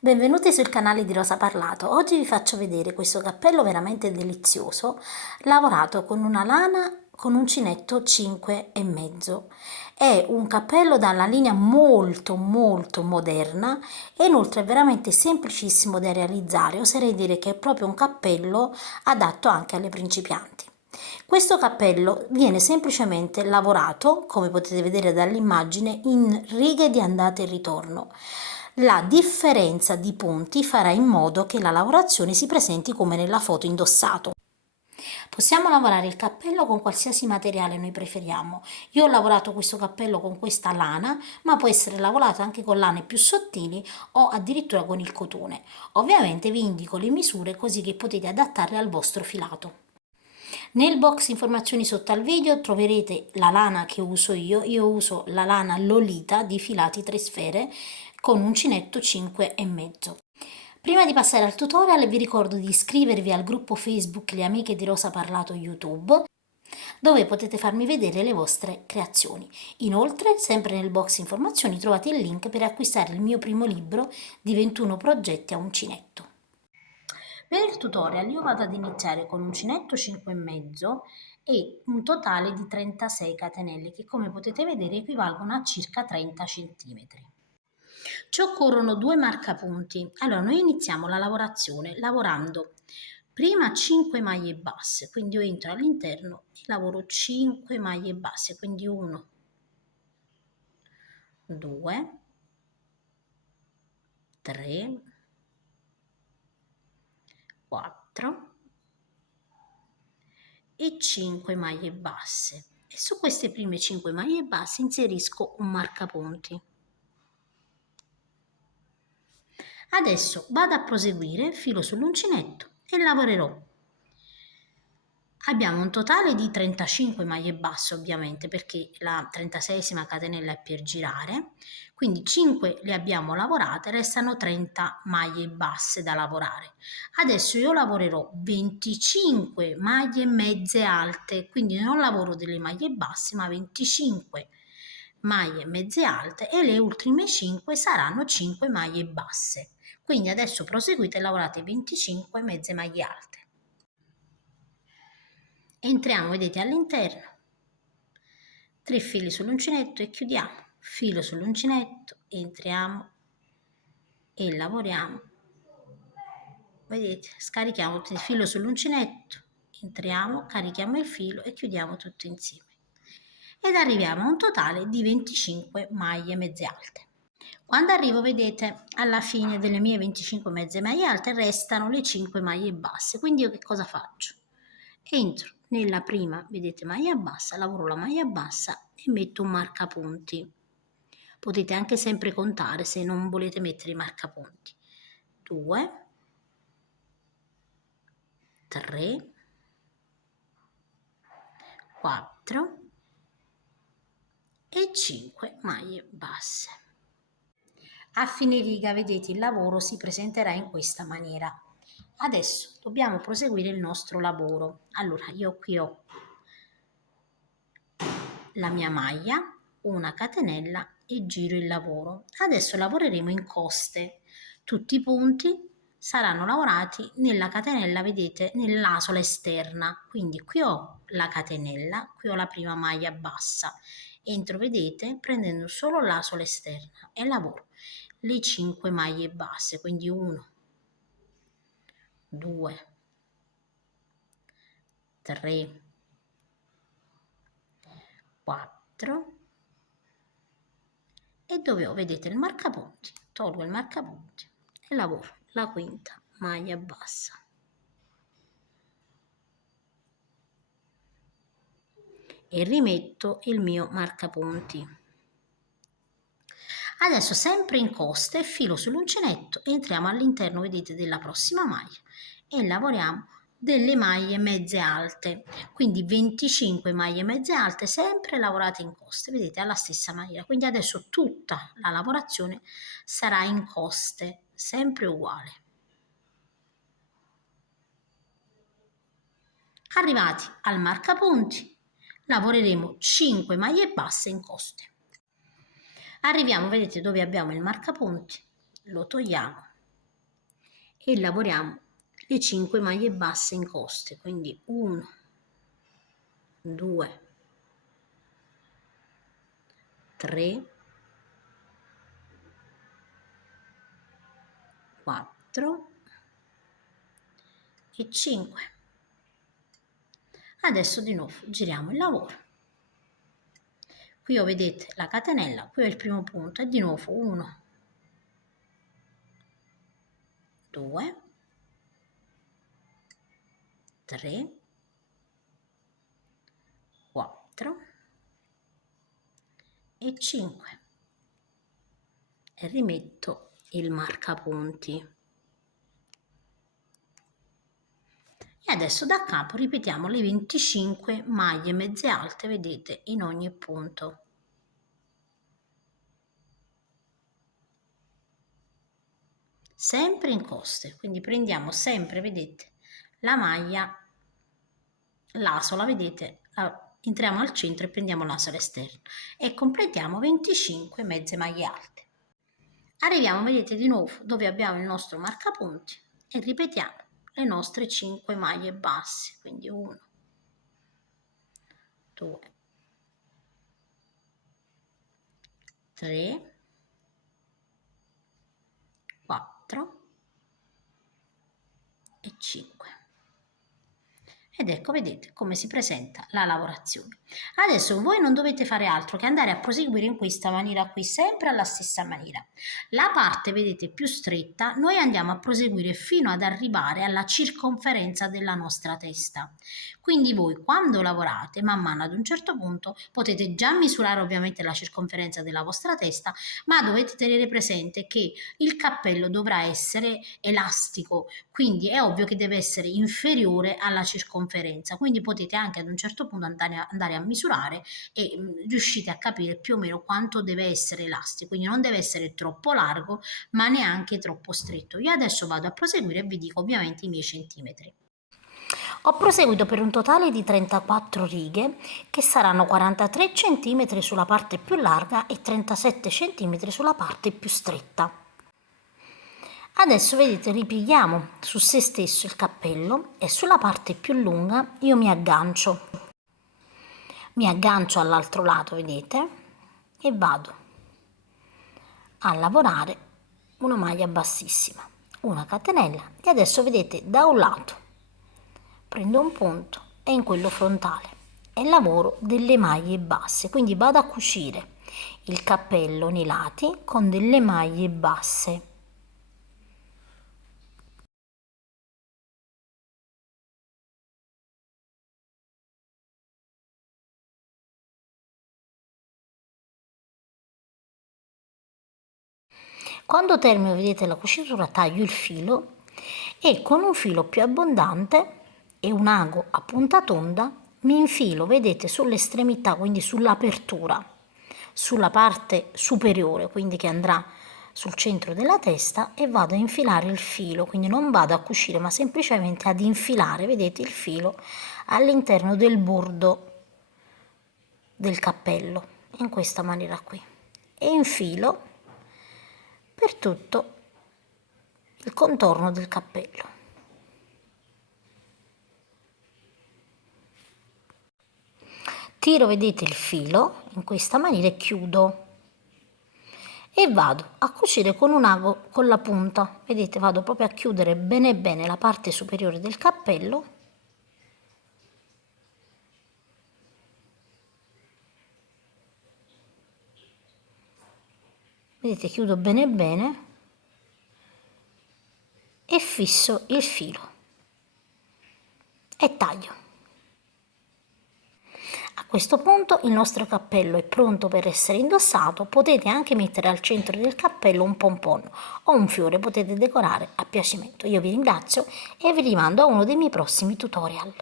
Benvenuti sul canale di Rosa Parlato. Oggi vi faccio vedere questo cappello veramente delizioso, lavorato con una lana con uncinetto 5,5. È un cappello dalla linea molto moderna e inoltre è veramente semplicissimo da realizzare. Oserei dire che è proprio un cappello adatto anche alle principianti. Questo cappello viene semplicemente lavorato, come potete vedere dall'immagine, in righe di andata e ritorno. La differenza di punti farà in modo che la lavorazione si presenti come nella foto indossato. Possiamo lavorare il cappello con qualsiasi materiale noi preferiamo. Io ho lavorato questo cappello con questa lana, ma può essere lavorato anche con lane più sottili o addirittura con il cotone. Ovviamente vi indico le misure così che potete adattarle al vostro filato. Nel box informazioni sotto al video troverete la lana che uso io uso la lana Lolita di filati 3 sfere con uncinetto 5,5. Prima di passare al tutorial vi ricordo di iscrivervi al gruppo Facebook Le Amiche di Rosa Parlato YouTube, dove potete farmi vedere le vostre creazioni. Inoltre, sempre nel box informazioni trovate il link per acquistare il mio primo libro di 21 progetti a uncinetto. Per il tutorial io vado ad iniziare con uncinetto 5,5 e un totale di 36 catenelle che, come potete vedere, equivalgono a circa 30 cm. Ci occorrono 2 marcapunti. Allora noi iniziamo la lavorazione lavorando prima 5 maglie basse, quindi io entro all'interno e lavoro 5 maglie basse, quindi 1, 2, 3, 4 e 5 maglie basse, e su queste prime 5 maglie basse inserisco un marcapunti. Adesso vado a proseguire, filo sull'uncinetto e lavorerò. Abbiamo un totale di 35 maglie basse, ovviamente, perché la 36esima catenella è per girare, quindi 5 le abbiamo lavorate, restano 30 maglie basse da lavorare. Adesso io lavorerò 25 maglie mezze alte, quindi non lavoro delle maglie basse, ma 25 maglie mezze alte, e le ultime 5 saranno 5 maglie basse. Quindi adesso proseguite e lavorate 25 mezze maglie alte. Entriamo, vedete, all'interno, 3 fili sull'uncinetto e chiudiamo, filo sull'uncinetto, entriamo e lavoriamo, vedete, scarichiamo il filo sull'uncinetto, entriamo, carichiamo il filo e chiudiamo tutto insieme ed arriviamo a un totale di 25 maglie mezze alte. Quando arrivo, vedete, alla fine delle mie 25 mezze maglie alte restano le 5 maglie basse, quindi io che cosa faccio? Entro nella prima, vedete, maglia bassa, lavoro la maglia bassa e metto un marcapunti. Potete anche sempre contare se non volete mettere i marcapunti. 2, 3, 4 e 5 maglie basse. A fine riga, vedete, il lavoro si presenterà in questa maniera. Adesso dobbiamo proseguire il nostro lavoro. Allora, io qui ho la mia maglia, una catenella e giro il lavoro. Adesso lavoreremo in coste. Tutti i punti saranno lavorati nella catenella, vedete, nell'asola esterna. Quindi qui ho la catenella, qui ho la prima maglia bassa. Entro, vedete, prendendo solo l'asola esterna e lavoro le 5 maglie basse, quindi 1, 2, 3, 4 e dove ho, vedete, il marcapunti, tolgo il marcapunti e lavoro la quinta maglia bassa e rimetto il mio marcapunti. Adesso, sempre in coste, filo sull'uncinetto, entriamo all'interno, vedete, della prossima maglia e lavoriamo delle maglie mezze alte, quindi 25 maglie mezze alte sempre lavorate in coste, vedete, alla stessa maniera. Quindi adesso tutta la lavorazione sarà in coste, sempre uguale. Arrivati al marcapunti, lavoreremo 5 maglie basse in coste. Arriviamo, vedete, dove abbiamo il marcapunti, lo togliamo e lavoriamo le 5 maglie basse incoste, quindi 1, 2, 3, 4 e 5. Adesso di nuovo giriamo il lavoro. Qui ho, vedete, la catenella, qui ho il primo punto e di nuovo 1, 2, 3, 4 e 5 e rimetto il marcapunti. E adesso da capo ripetiamo le 25 maglie mezze alte, vedete, in ogni punto. Sempre in coste, quindi prendiamo sempre, vedete, la maglia, l'asola, vedete, entriamo al centro e prendiamo l'asola esterna e completiamo 25 mezze maglie alte. Arriviamo, vedete, di nuovo dove abbiamo il nostro marcapunti e ripetiamo le nostre 5 maglie basse, quindi 1, 2, 3, 4 e 5. Ed ecco, vedete come si presenta la lavorazione. Adesso voi non dovete fare altro che andare a proseguire in questa maniera qui, sempre alla stessa maniera. La parte, vedete, più stretta, noi andiamo a proseguire fino ad arrivare alla circonferenza della nostra testa. Quindi voi quando lavorate, man mano ad un certo punto, potete già misurare ovviamente la circonferenza della vostra testa, ma dovete tenere presente che il cappello dovrà essere elastico, quindi è ovvio che deve essere inferiore alla circonferenza, quindi potete anche ad un certo punto andare a misurare e riuscite a capire più o meno quanto deve essere elastico, quindi non deve essere troppo largo ma neanche troppo stretto. Io adesso vado a proseguire e vi dico ovviamente i miei centimetri. Ho proseguito per un totale di 34 righe che saranno 43 cm sulla parte più larga e 37 cm sulla parte più stretta. Adesso vedete ripieghiamo su se stesso il cappello e sulla parte più lunga io mi aggancio all'altro lato, vedete, e vado a lavorare una maglia bassissima, una catenella e adesso vedete da un lato prendo un punto e in quello frontale e lavoro delle maglie basse, quindi vado a cucire il cappello nei lati con delle maglie basse. Quando termino, vedete, la cucitura, taglio il filo e con un filo più abbondante e un ago a punta tonda mi infilo, vedete, sull'estremità, quindi sull'apertura, sulla parte superiore, quindi che andrà sul centro della testa e vado a infilare il filo, quindi non vado a cucire ma semplicemente ad infilare, vedete, il filo all'interno del bordo del cappello, in questa maniera qui, e infilo per tutto il contorno del cappello. Tiro, vedete, il filo in questa maniera e chiudo e vado a cucire con un ago con la punta, vedete, vado proprio a chiudere bene bene la parte superiore del cappello vedete, chiudo bene bene e fisso il filo e taglio. A questo punto il nostro cappello è pronto per essere indossato, potete anche mettere al centro del cappello un pompon o un fiore, potete decorare a piacimento. Io vi ringrazio e vi rimando a uno dei miei prossimi tutorial.